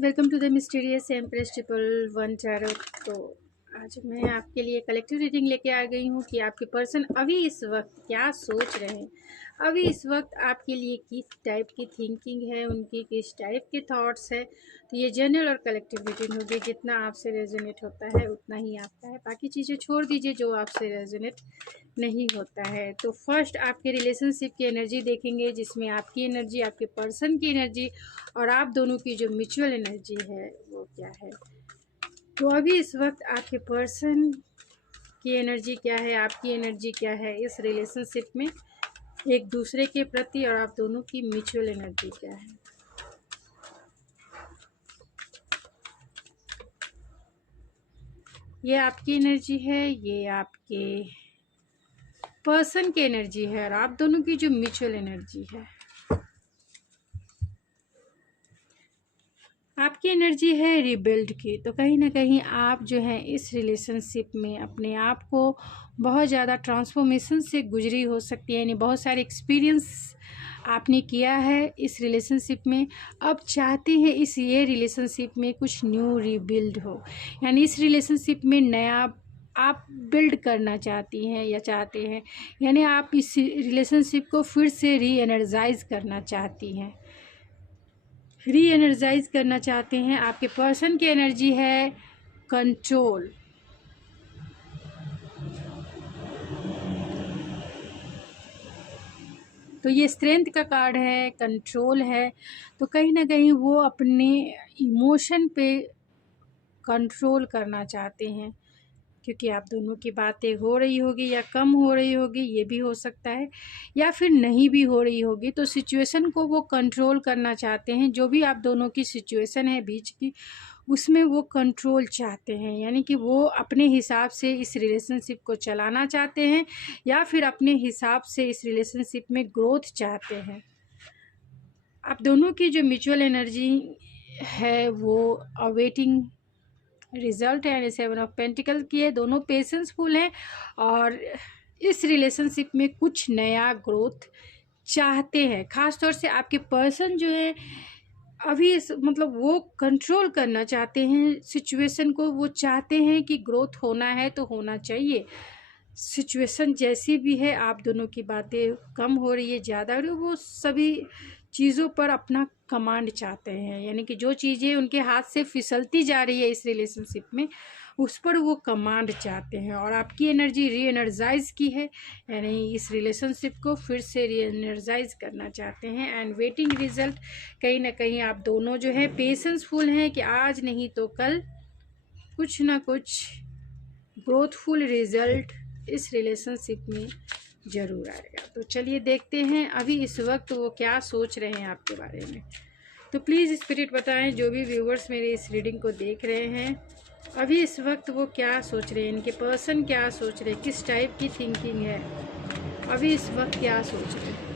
Welcome to the mysterious empress 111 tarot. तो आज मैं आपके लिए कलेक्टिव रीडिंग लेके आ गई हूँ कि आपके पर्सन अभी इस वक्त क्या सोच रहे हैं, अभी इस वक्त आपके लिए किस टाइप की थिंकिंग है, उनकी किस टाइप के थॉट्स है। तो ये जनरल और कलेक्टिव रीडिंग होगी, जितना आपसे रेजोनेट होता है उतना ही आपका है, बाकी चीज़ें छोड़ दीजिए जो आपसे रेजोनेट नहीं होता है। तो फर्स्ट आपके रिलेशनशिप की एनर्जी देखेंगे, जिसमें आपकी एनर्जी, आपके पर्सन की एनर्जी और आप दोनों की जो म्यूचुअल एनर्जी है वो क्या है। तो अभी इस वक्त आपके पर्सन की एनर्जी क्या है, आपकी एनर्जी क्या है इस रिलेशनशिप में एक दूसरे के प्रति, और आप दोनों की म्यूचुअल एनर्जी क्या है। ये आपकी एनर्जी है, ये आपके पर्सन की एनर्जी है, और आप दोनों की जो म्यूचुअल एनर्जी है। आपकी एनर्जी है रिबिल्ड की। तो कहीं ना कहीं आप जो है इस रिलेशनशिप में अपने आप को बहुत ज़्यादा ट्रांसफॉर्मेशन से गुजरी हो सकती है, यानी बहुत सारे एक्सपीरियंस आपने किया है इस रिलेशनशिप में। अब चाहते हैं इस ये रिलेशनशिप में कुछ न्यू रिबिल्ड हो, यानी इस रिलेशनशिप में नया आप बिल्ड करना चाहती हैं या चाहते हैं, यानी आप इस रिलेशनशिप को फिर से री एनर्जाइज करना चाहती हैं, री एनर्जाइज करना चाहते हैं। आपके पर्सन की एनर्जी है कंट्रोल। तो ये स्ट्रेंथ का कार्ड है, कंट्रोल है। तो कहीं ना कहीं वो अपने इमोशन पे कंट्रोल करना चाहते हैं, क्योंकि आप दोनों की बातें हो रही होगी या कम हो रही होगी, ये भी हो सकता है, या फिर नहीं भी हो रही होगी। तो सिचुएशन को वो कंट्रोल करना चाहते हैं, जो भी आप दोनों की सिचुएशन है बीच की, उसमें वो कंट्रोल चाहते हैं, यानी कि वो अपने हिसाब से इस रिलेशनशिप को चलाना चाहते हैं, या फिर अपने हिसाब से इस रिलेशनशिप में ग्रोथ चाहते हैं। आप दोनों की जो म्यूचुअल एनर्जी है वो अवेटिंग रिजल्ट है, यानी 7 ऑफ पेंटिकल की है। दोनों पेशेंसफुल हैं और इस रिलेशनशिप में कुछ नया ग्रोथ चाहते हैं। ख़ास तौर से आपके पर्सन जो है अभी मतलब वो कंट्रोल करना चाहते हैं सिचुएशन को। वो चाहते हैं कि ग्रोथ होना है तो होना चाहिए, सिचुएशन जैसी भी है। आप दोनों की बातें कम हो रही है, ज़्यादा हो रही है, वो सभी चीज़ों पर अपना कमांड चाहते हैं, यानी कि जो चीज़ें उनके हाथ से फिसलती जा रही है इस रिलेशनशिप में, उस पर वो कमांड चाहते हैं। और आपकी एनर्जी री एनर्जाइज की है, यानी इस रिलेशनशिप को फिर से री एनर्जाइज करना चाहते हैं एंड वेटिंग रिजल्ट। कहीं ना कहीं आप दोनों जो है पेशेंसफुल हैं कि आज नहीं तो कल कुछ ना कुछ ग्रोथफुल रिजल्ट इस रिलेशनशिप में ज़रूर आएगा। तो चलिए देखते हैं अभी इस वक्त वो क्या सोच रहे हैं आपके बारे में। तो प्लीज़ स्पिरिट बताएं, जो भी व्यूवर्स मेरे इस रीडिंग को देख रहे हैं, अभी इस वक्त वो क्या सोच रहे हैं, इनके पर्सन क्या सोच रहे हैं, किस टाइप की थिंकिंग है, अभी इस वक्त क्या सोच रहे हैं।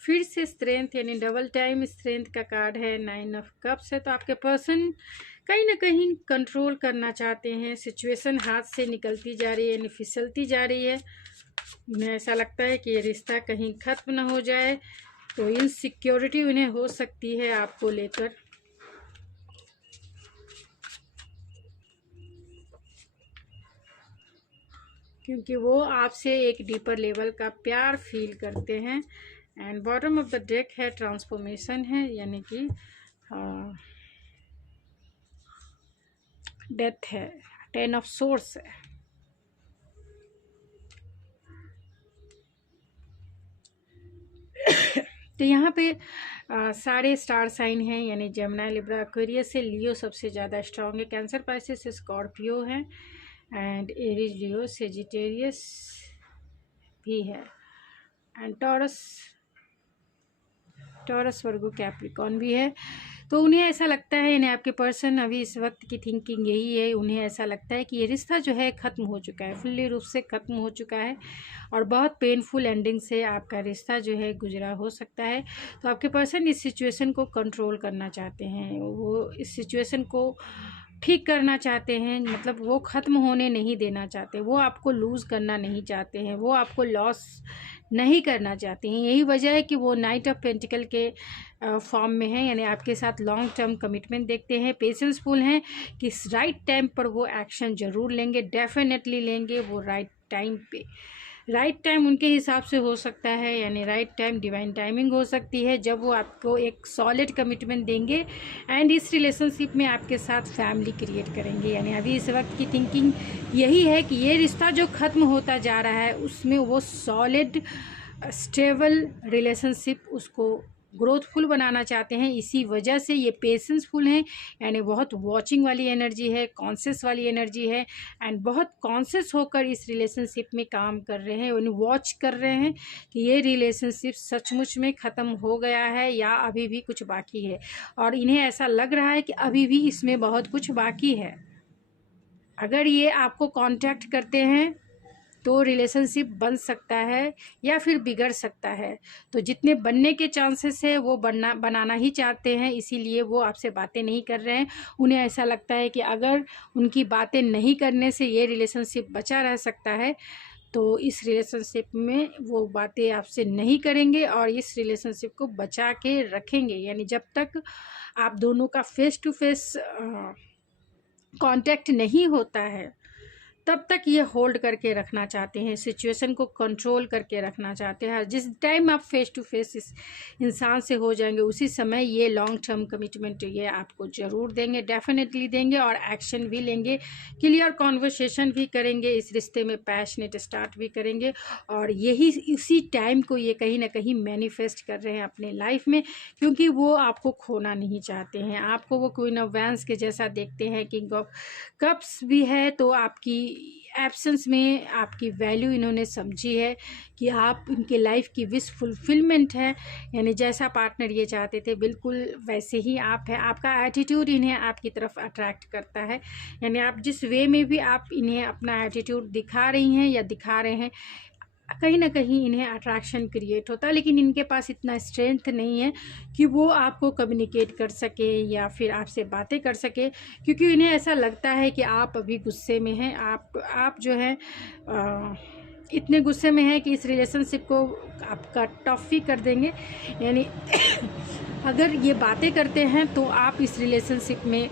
फिर से स्ट्रेंथ, यानी डबल टाइम स्ट्रेंथ का कार्ड है, 9 ऑफ कप्स है। तो आपके पर्सन कहीं ना कहीं कंट्रोल करना चाहते हैं, सिचुएशन हाथ से निकलती जा रही है, यानी फिसलती जा रही है। उन्हें ऐसा लगता है कि ये रिश्ता कहीं ख़त्म ना हो जाए, तो इनसिक्योरिटी उन्हें हो सकती है आपको लेकर। क्योंकि वो आपसे एक डीपर लेवल का प्यार फील करते हैं। And bottom of the deck है ट्रांसफॉर्मेशन है, यानी कि डेथ है, 10 ऑफ सोर्स है। तो यहाँ पे सारे स्टार साइन हैं, यानी जमुना, लिब्रा, एक्वेरियस से लियो सबसे ज़्यादा स्ट्रॉन्ग है, कैंसर, पाइसेस, स्कॉर्पियो है, एंड एरीज, लियो, सेजिटेरियस भी है, एंड टॉरस, वर्गो, कैप्रिकॉन भी है। तो उन्हें ऐसा लगता है, यानी आपके पर्सन अभी इस वक्त की थिंकिंग यही है, उन्हें ऐसा लगता है कि ये रिश्ता जो है ख़त्म हो चुका है, फुल्ली रूप से ख़त्म हो चुका है, और बहुत पेनफुल एंडिंग से आपका रिश्ता जो है गुजरा हो सकता है। तो आपके पर्सन इस सिचुएशन को कंट्रोल करना चाहते हैं, वो इस सिचुएशन को ठीक करना चाहते हैं, मतलब वो ख़त्म होने नहीं देना चाहते, वो आपको लूज़ करना नहीं चाहते हैं, वो आपको लॉस नहीं करना चाहते हैं। यही वजह है कि वो नाइट ऑफ पेंटिकल के फॉर्म में है, यानी आपके साथ लॉन्ग टर्म कमिटमेंट देखते हैं, पेशेंसफुल हैं कि राइट टाइम पर वो एक्शन ज़रूर लेंगे, डेफिनेटली लेंगे वो राइट टाइम पे। राइट टाइम उनके हिसाब से हो सकता है, यानी राइट टाइम डिवाइन टाइमिंग हो सकती है, जब वो आपको एक सॉलिड कमिटमेंट देंगे एंड इस रिलेशनशिप में आपके साथ फैमिली क्रिएट करेंगे। यानी अभी इस वक्त की थिंकिंग यही है कि ये रिश्ता जो ख़त्म होता जा रहा है उसमें वो सॉलिड स्टेबल रिलेशनशिप उसको ग्रोथफुल बनाना चाहते हैं। इसी वजह से ये पेशेंसफुल हैं, यानी बहुत वॉचिंग वाली एनर्जी है, कॉन्शियस वाली एनर्जी है एंड बहुत कॉन्शियस होकर इस रिलेशनशिप में काम कर रहे हैं, उन्हें वॉच कर रहे हैं कि ये रिलेशनशिप सचमुच में ख़त्म हो गया है या अभी भी कुछ बाकी है। और इन्हें ऐसा लग रहा है कि अभी भी इसमें बहुत कुछ बाकी है। अगर ये आपको कांटेक्ट करते हैं तो रिलेशनशिप बन सकता है या फिर बिगड़ सकता है। तो जितने बनने के चांसेस है वो बनाना ही चाहते हैं, इसीलिए वो आपसे बातें नहीं कर रहे हैं। उन्हें ऐसा लगता है कि अगर उनकी बातें नहीं करने से ये रिलेशनशिप बचा रह सकता है तो इस रिलेशनशिप में वो बातें आपसे नहीं करेंगे और इस रिलेशनशिप को बचा के रखेंगे। यानी जब तक आप दोनों का फेस टू फेस कांटेक्ट नहीं होता है तब तक ये होल्ड करके रखना चाहते हैं, सिचुएशन को कंट्रोल करके रखना चाहते हैं। जिस टाइम आप फेस टू फेस इस इंसान से हो जाएंगे उसी समय ये लॉन्ग टर्म कमिटमेंट ये आपको ज़रूर देंगे, डेफिनेटली देंगे और एक्शन भी लेंगे, क्लियर कॉन्वर्सेशन भी करेंगे, इस रिश्ते में पैशनेट स्टार्ट भी करेंगे। और यही इसी टाइम को ये कहीं ना कहीं मैनिफेस्ट कर रहे हैं अपने लाइफ में, क्योंकि वो आपको खोना नहीं चाहते हैं। आपको वो क्वीन ऑफ वैंस के जैसा देखते हैं, किंग ऑफ कप्स भी है, तो आपकी एब्सेंस में आपकी वैल्यू इन्होंने समझी है कि आप इनके लाइफ की विश फुलफिलमेंट है। यानी जैसा पार्टनर ये चाहते थे बिल्कुल वैसे ही आप हैं। आपका एटीट्यूड इन्हें आपकी तरफ अट्रैक्ट करता है, यानी आप जिस वे में भी आप इन्हें अपना एटीट्यूड दिखा रही हैं या दिखा रहे हैं, कहीं ना कहीं इन्हें अट्रैक्शन क्रिएट होता है। लेकिन इनके पास इतना स्ट्रेंथ नहीं है कि वो आपको कम्युनिकेट कर सके या फिर आपसे बातें कर सके, क्योंकि इन्हें ऐसा लगता है कि आप अभी गुस्से में हैं। आप जो है इतने गुस्से में हैं कि इस रिलेशनशिप को आप कट ऑफ ही कर देंगे। यानी अगर ये बातें करते हैं तो आप इस रिलेशनशिप में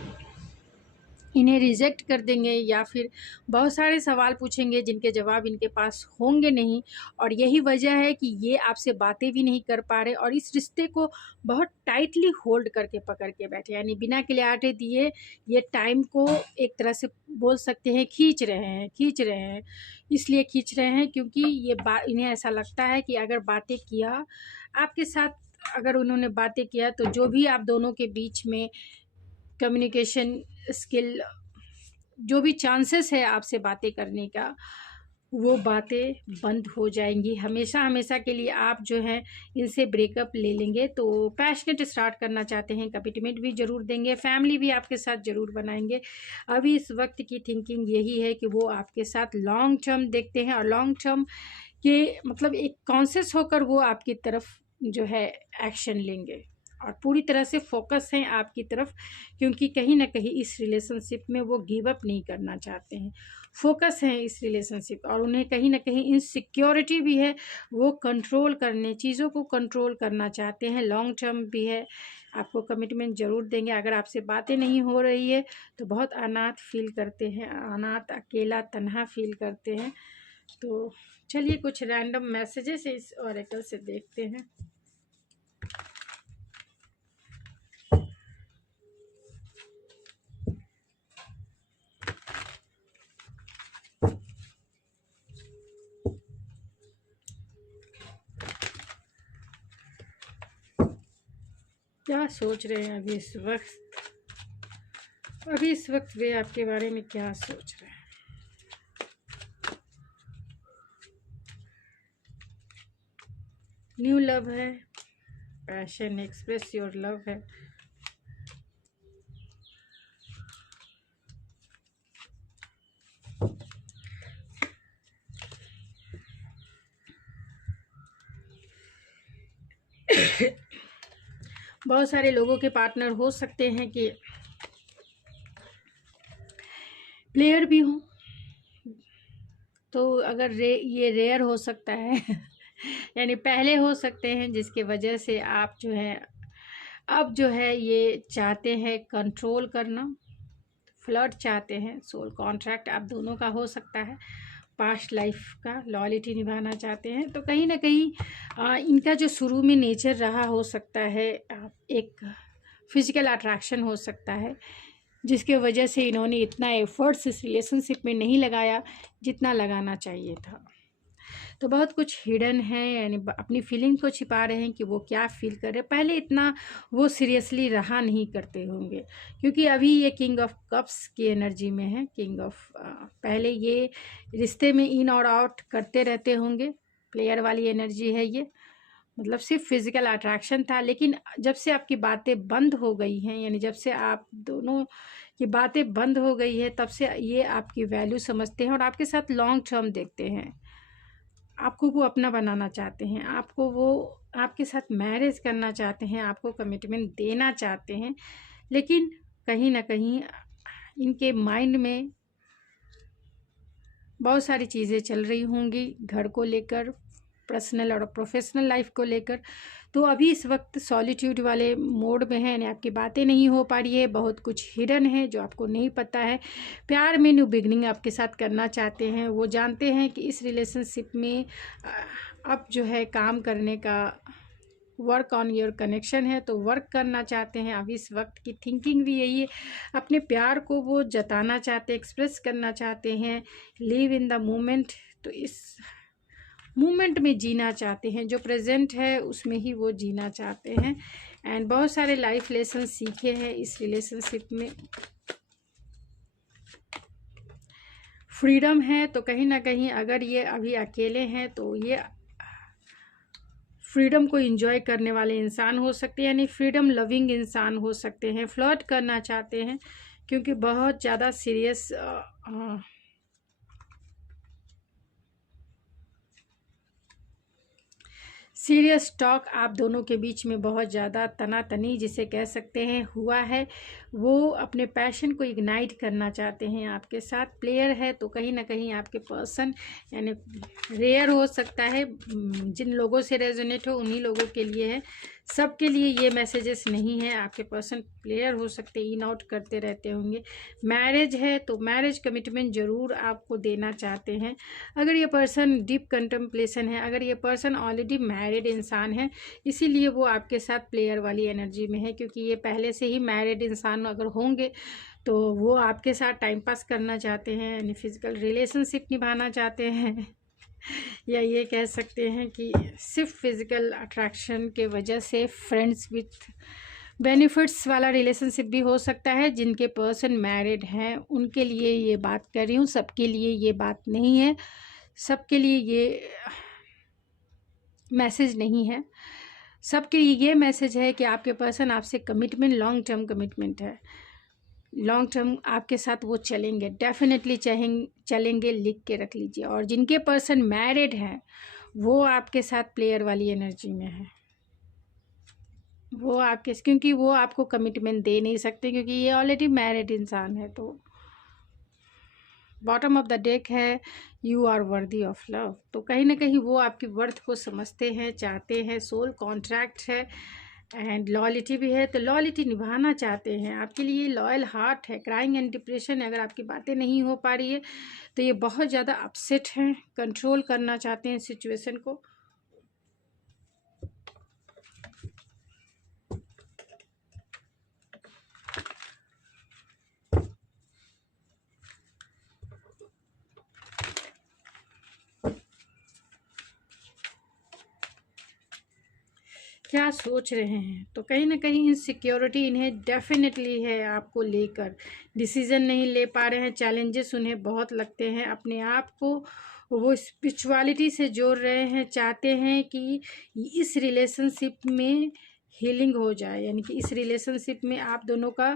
इन्हें रिजेक्ट कर देंगे या फिर बहुत सारे सवाल पूछेंगे जिनके जवाब इनके पास होंगे नहीं। और यही वजह है कि ये आपसे बातें भी नहीं कर पा रहे और इस रिश्ते को बहुत टाइटली होल्ड करके पकड़ के बैठे, यानी बिना क्लियरिटी दिए ये टाइम को एक तरह से बोल सकते हैं खींच रहे हैं। इसलिए खींच रहे हैं क्योंकि ये इन्हें ऐसा लगता है कि अगर बातें किया आपके साथ, अगर उन्होंने बातें किया तो जो भी आप दोनों के बीच में कम्युनिकेशन स्किल, जो भी चांसेस है आपसे बातें करने का, वो बातें बंद हो जाएंगी हमेशा हमेशा के लिए। आप जो है इनसे ब्रेकअप ले लेंगे। तो पैशनेट स्टार्ट करना चाहते हैं, कमिटमेंट भी ज़रूर देंगे, फैमिली भी आपके साथ ज़रूर बनाएंगे। अभी इस वक्त की थिंकिंग यही है कि वो आपके साथ लॉन्ग टर्म देखते हैं और लॉन्ग टर्म के मतलब एक कॉन्शियस होकर वो आपकी तरफ जो है एक्शन लेंगे और पूरी तरह से फोकस हैं आपकी तरफ, क्योंकि कहीं ना कहीं इस रिलेशनशिप में वो गिव अप नहीं करना चाहते हैं, फोकस हैं इस रिलेशनशिप। और उन्हें कहीं ना कहीं इनसिक्योरिटी भी है, वो कंट्रोल करने चीज़ों को कंट्रोल करना चाहते हैं। लॉन्ग टर्म भी है, आपको कमिटमेंट ज़रूर देंगे। अगर आपसे बातें नहीं हो रही है तो बहुत अनाथ फील करते हैं, अनाथ अकेला तन्हा फील करते हैं। तो चलिए कुछ रैंडम मैसेजेस इस ऑरेकल से देखते हैं। क्या सोच रहे हैं अभी इस वक्त वे आपके बारे में क्या सोच रहे हैं? न्यू लव है, पैशन, एक्सप्रेस योर लव है, बहुत सारे लोगों के पार्टनर हो सकते हैं कि प्लेयर भी हों तो अगर ये रेयर हो सकता है यानी पहले हो सकते हैं, जिसके वजह से आप जो है अब जो है ये चाहते हैं कंट्रोल करना, फ्लर्ट चाहते हैं, सोल कॉन्ट्रैक्ट आप दोनों का हो सकता है, पास्ट लाइफ का लॉयल्टी निभाना चाहते हैं। तो कहीं ना कहीं इनका जो शुरू में नेचर रहा हो सकता है, एक फिजिकल अट्रैक्शन हो सकता है, जिसके वजह से इन्होंने इतना एफर्ट्स इस रिलेशनशिप में नहीं लगाया जितना लगाना चाहिए था। तो बहुत कुछ हिडन है, यानी अपनी फीलिंग को छिपा रहे हैं कि वो क्या फील कर रहे हैं। पहले इतना वो सीरियसली रहा नहीं करते होंगे, क्योंकि अभी ये किंग ऑफ कप्स की एनर्जी में है। किंग ऑफ पहले ये रिश्ते में इन और आउट करते रहते होंगे, प्लेयर वाली एनर्जी है ये, मतलब सिर्फ फिजिकल अट्रैक्शन था। लेकिन जब से आपकी बातें बंद हो गई हैं, यानी जब से आप दोनों की बातें बंद हो गई है, तब से ये आपकी वैल्यू समझते हैं और आपके साथ लॉन्ग टर्म देखते हैं। आपको वो अपना बनाना चाहते हैं, आपको वो आपके साथ मैरिज करना चाहते हैं, आपको कमिटमेंट देना चाहते हैं। लेकिन कहीं ना कहीं इनके माइंड में बहुत सारी चीज़ें चल रही होंगी, घर को लेकर, पर्सनल और प्रोफेशनल लाइफ को लेकर। तो अभी इस वक्त सॉलिट्यूड वाले मोड में है, यानी आपकी बातें नहीं हो पा रही है, बहुत कुछ हिडन है जो आपको नहीं पता है। प्यार में न्यू बिगनिंग आपके साथ करना चाहते हैं। वो जानते हैं कि इस रिलेशनशिप में अब जो है काम करने का, वर्क ऑन योर कनेक्शन है, तो वर्क करना चाहते हैं। अभी इस वक्त की थिंकिंग भी यही है, अपने प्यार को वो जताना चाहते हैं, एक्सप्रेस करना चाहते हैं, लिव इन द मोमेंट। तो इस मोमेंट में जीना चाहते हैं, जो प्रेजेंट है उसमें ही वो जीना चाहते हैं। एंड बहुत सारे लाइफ लेसन सीखे हैं इस रिलेशनशिप में। फ्रीडम है, तो कहीं ना कहीं अगर ये अभी अकेले हैं तो ये फ्रीडम को एंजॉय करने वाले इंसान हो सकते हैं, यानी फ्रीडम लविंग इंसान हो सकते हैं। फ्लर्ट करना चाहते हैं क्योंकि बहुत ज़्यादा सीरियस सीरियस टॉक आप दोनों के बीच में बहुत ज़्यादा तनातनी जिसे कह सकते हैं हुआ है। वो अपने पैशन को इग्नाइट करना चाहते हैं आपके साथ। प्लेयर है तो कहीं ना कहीं आपके पर्सन, यानी रेयर हो सकता है, जिन लोगों से रेजोनेट हो उन्हीं लोगों के लिए है, सबके लिए ये मैसेजेस नहीं है। आपके पर्सन प्लेयर हो सकते, इन आउट करते रहते होंगे। मैरिज है तो मैरिज कमिटमेंट ज़रूर आपको देना चाहते हैं। अगर ये पर्सन डीप कंटेम्पलेशन है, अगर ये पर्सन ऑलरेडी मैरिड इंसान है, इसीलिए वो आपके साथ प्लेयर वाली एनर्जी में है, क्योंकि ये पहले से ही मैरिड इंसान अगर होंगे तो वो आपके साथ टाइम पास करना चाहते हैं, यानी फिजिकल रिलेशनशिप निभाना चाहते हैं या ये कह सकते हैं कि सिर्फ फिजिकल अट्रैक्शन के वजह से फ्रेंड्स विथ बेनिफिट्स वाला रिलेशनशिप भी हो सकता है। जिनके पर्सन मैरिड हैं उनके लिए ये बात कर रही हूँ, सबके लिए ये बात नहीं है, सबके लिए ये मैसेज नहीं है। सबके लिए ये मैसेज है कि आपके पर्सन आपसे कमिटमेंट, लॉन्ग टर्म कमिटमेंट है, लॉन्ग टर्म आपके साथ वो चलेंगे, डेफिनेटली चलेंगे, लिख के रख लीजिए। और जिनके पर्सन मैरिड हैं वो आपके साथ प्लेयर वाली एनर्जी में है, वो आपके, क्योंकि वो आपको कमिटमेंट दे नहीं सकते, क्योंकि ये ऑलरेडी मैरिड इंसान है। तो बॉटम ऑफ द डेक है, you are worthy of love. तो कहीं ना कहीं वो आपकी वर्थ को समझते हैं, चाहते हैं। सोल कॉन्ट्रैक्ट है एंड लॉयल्टी भी है, तो लॉयल्टी निभाना चाहते हैं। आपके लिए लॉयल हार्ट है, क्राइंग एंड डिप्रेशन है। अगर आपकी बातें नहीं हो पा रही है तो ये बहुत ज़्यादा अपसेट हैं, कंट्रोल करना चाहते हैं सिचुएशन को। क्या सोच रहे हैं, तो कहीं ना कहीं इनसिक्योरिटी इन्हें डेफिनेटली है आपको लेकर, डिसीजन नहीं ले पा रहे हैं, चैलेंजेस उन्हें बहुत लगते हैं। अपने आप को वो स्पिरिचुअलिटी से जोड़ रहे हैं, चाहते हैं कि इस रिलेशनशिप में हीलिंग हो जाए, यानी कि इस रिलेशनशिप में आप दोनों का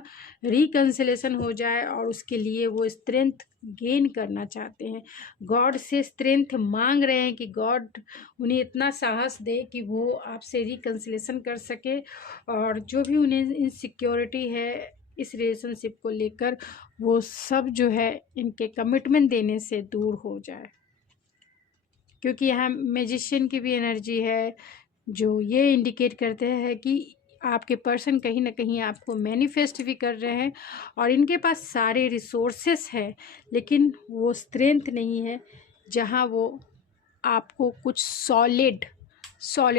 रिकन्सिलेशन हो जाए, और उसके लिए वो स्ट्रेंथ गेन करना चाहते हैं। गॉड से स्ट्रेंथ मांग रहे हैं कि गॉड उन्हें इतना साहस दे कि वो आपसे रिकन्सिलेशन कर सके, और जो भी उन्हें इनसिक्योरिटी है इस रिलेशनशिप को लेकर वो सब जो है इनके कमिटमेंट देने से दूर हो जाए, क्योंकि यहाँ मैजिशियन की भी एनर्जी है जो ये इंडिकेट करते हैं कि आपके पर्सन कहीं ना कहीं आपको मैनिफेस्ट भी कर रहे हैं और इनके पास सारे रिसोर्सेस हैं, लेकिन वो स्ट्रेंथ नहीं है जहाँ वो आपको कुछ सॉलिड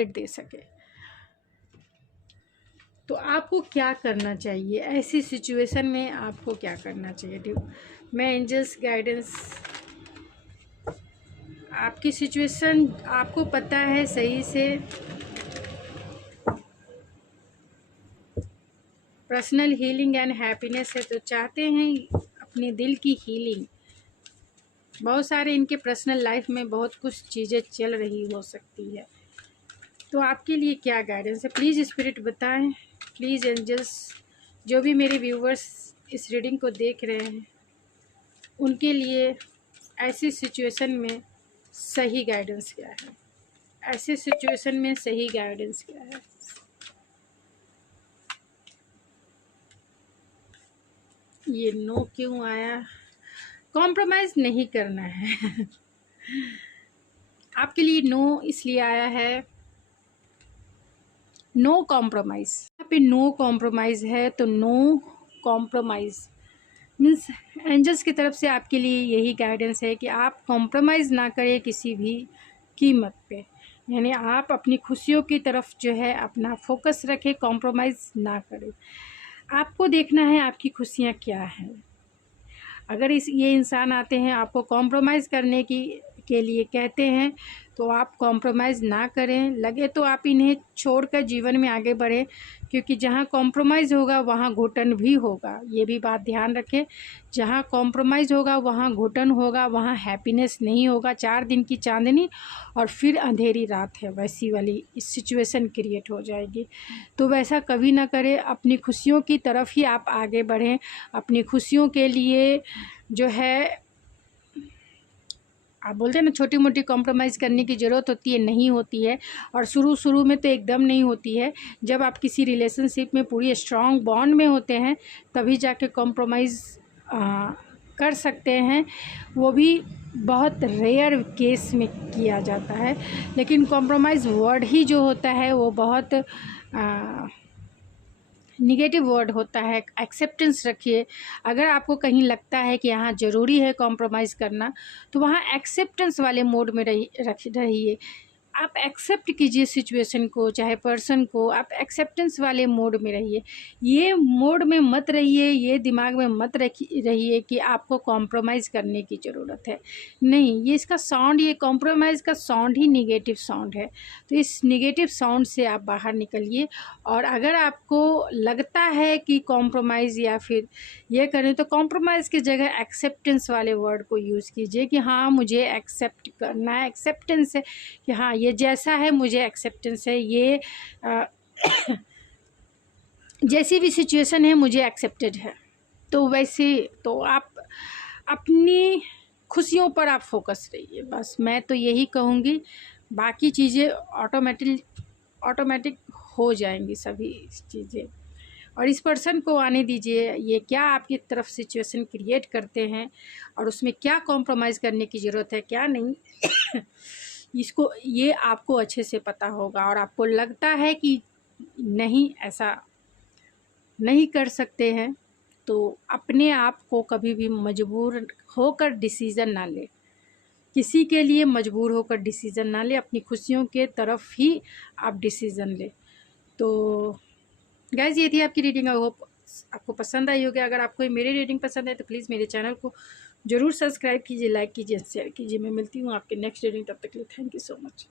दे सके। तो आपको क्या करना चाहिए ऐसी सिचुएशन में? आपको क्या करना चाहिए? मैं एंजल्स गाइडेंस, आपकी सिचुएशन आपको पता है सही से, पर्सनल हीलिंग एंड हैप्पीनेस है, तो चाहते हैं अपने दिल की हीलिंग। बहुत सारे इनके पर्सनल लाइफ में बहुत कुछ चीज़ें चल रही हो सकती है, तो आपके लिए क्या गाइडेंस है? प्लीज़ स्पिरिट बताएं, प्लीज़ एंजल्स, जो भी मेरे व्यूवर्स इस रीडिंग को देख रहे हैं उनके लिए ऐसी सिचुएशन में सही गाइडेंस क्या है? ऐसी सिचुएशन में सही गाइडेंस क्या है? ये नो क्यों आया? कॉम्प्रोमाइज़ नहीं करना है आपके लिए नो इसलिए आया है, नो कॉम्प्रोमाइज़। यहाँ पे नो कॉम्प्रोमाइज़ है, तो नो कॉम्प्रोमाइज़ मीन्स एंजल्स की तरफ से आपके लिए यही गाइडेंस है कि आप कॉम्प्रोमाइज़ ना करें किसी भी कीमत पे, यानी आप अपनी खुशियों की तरफ जो है अपना फोकस रखें, कॉम्प्रोमाइज़ ना करें। आपको देखना है आपकी खुशियाँ क्या हैं। अगर ये इंसान आते हैं आपको कॉम्प्रोमाइज़ करने के लिए कहते हैं, तो आप कॉम्प्रोमाइज़ ना करें। लगे तो आप इन्हें छोड़कर जीवन में आगे बढ़ें, क्योंकि जहाँ कॉम्प्रोमाइज़ होगा वहाँ घुटन भी होगा। ये भी बात ध्यान रखें, जहाँ कॉम्प्रोमाइज़ होगा वहाँ घुटन होगा, वहाँ हैप्पीनेस नहीं होगा। 4 दिन की चांदनी और फिर अंधेरी रात है, वैसी वाली इस सिचुएशन क्रिएट हो जाएगी। तो वैसा कभी ना करें, अपनी खुशियों की तरफ ही आप आगे बढ़ें। अपनी खुशियों के लिए जो है आप बोलते हैं ना छोटी मोटी कॉम्प्रोमाइज़ करने की ज़रूरत होती है, नहीं होती है, और शुरू में तो एकदम नहीं होती है। जब आप किसी रिलेशनशिप में पूरी स्ट्रॉन्ग बॉन्ड में होते हैं तभी जाके कॉम्प्रोमाइज़ कर सकते हैं, वो भी बहुत रेयर केस में किया जाता है। लेकिन कॉम्प्रोमाइज़ वर्ड ही जो होता है वो बहुत निगेटिव वर्ड होता है। एक्सेप्टेंस रखिए। अगर आपको कहीं लगता है कि यहाँ ज़रूरी है कॉम्प्रोमाइज़ करना, तो वहाँ एक्सेप्टेंस वाले मोड में रहिए। आप एक्सेप्ट कीजिए सिचुएशन को, चाहे पर्सन को, आप एक्सेप्टेंस वाले मोड में रहिए। ये मोड में मत रहिए, ये दिमाग में मत रहिए कि आपको कॉम्प्रोमाइज़ करने की ज़रूरत है। नहीं, ये इसका साउंड, ये कॉम्प्रोमाइज़ का साउंड ही निगेटिव साउंड है। तो इस निगेटिव साउंड से आप बाहर निकलिए। और अगर आपको लगता है कि कॉम्प्रोमाइज़ या फिर ये करें, तो कॉम्प्रोमाइज़ की जगह एक्सेप्टेंस वाले वर्ड को यूज़ कीजिए कि हाँ, मुझे एक्सेप्ट करना है। एक्सेप्टेंस है कि हाँ, ये जैसा है मुझे एक्सेप्टेंस है, ये जैसी भी सिचुएशन है मुझे एक्सेप्टेड है। तो वैसे तो आप अपनी खुशियों पर आप फोकस रहिए, बस मैं तो यही कहूँगी। बाकी चीज़ें ऑटोमेटिक हो जाएंगी सभी चीज़ें। और इस पर्सन को आने दीजिए, ये क्या आपकी तरफ सिचुएशन क्रिएट करते हैं और उसमें क्या कॉम्प्रोमाइज़ करने की ज़रूरत है, क्या नहीं इसको ये आपको अच्छे से पता होगा। और आपको लगता है कि नहीं, ऐसा नहीं कर सकते हैं, तो अपने आप को कभी भी मजबूर होकर डिसीज़न ना ले, किसी के लिए मजबूर होकर डिसीज़न ना ले, अपनी खुशियों के तरफ ही आप डिसीज़न ले। तो गाइस, ये थी आपकी रीडिंग। आई होप आपको पसंद आई होगी। अगर आपको मेरी रीडिंग पसंद है तो प्लीज़ मेरे चैनल को ज़रूर सब्सक्राइब कीजिए, लाइक कीजिए, शेयर कीजिए। मैं मिलती हूँ आपके नेक्स्ट रीडिंग, तब तक के लिए थैंक यू सो मच।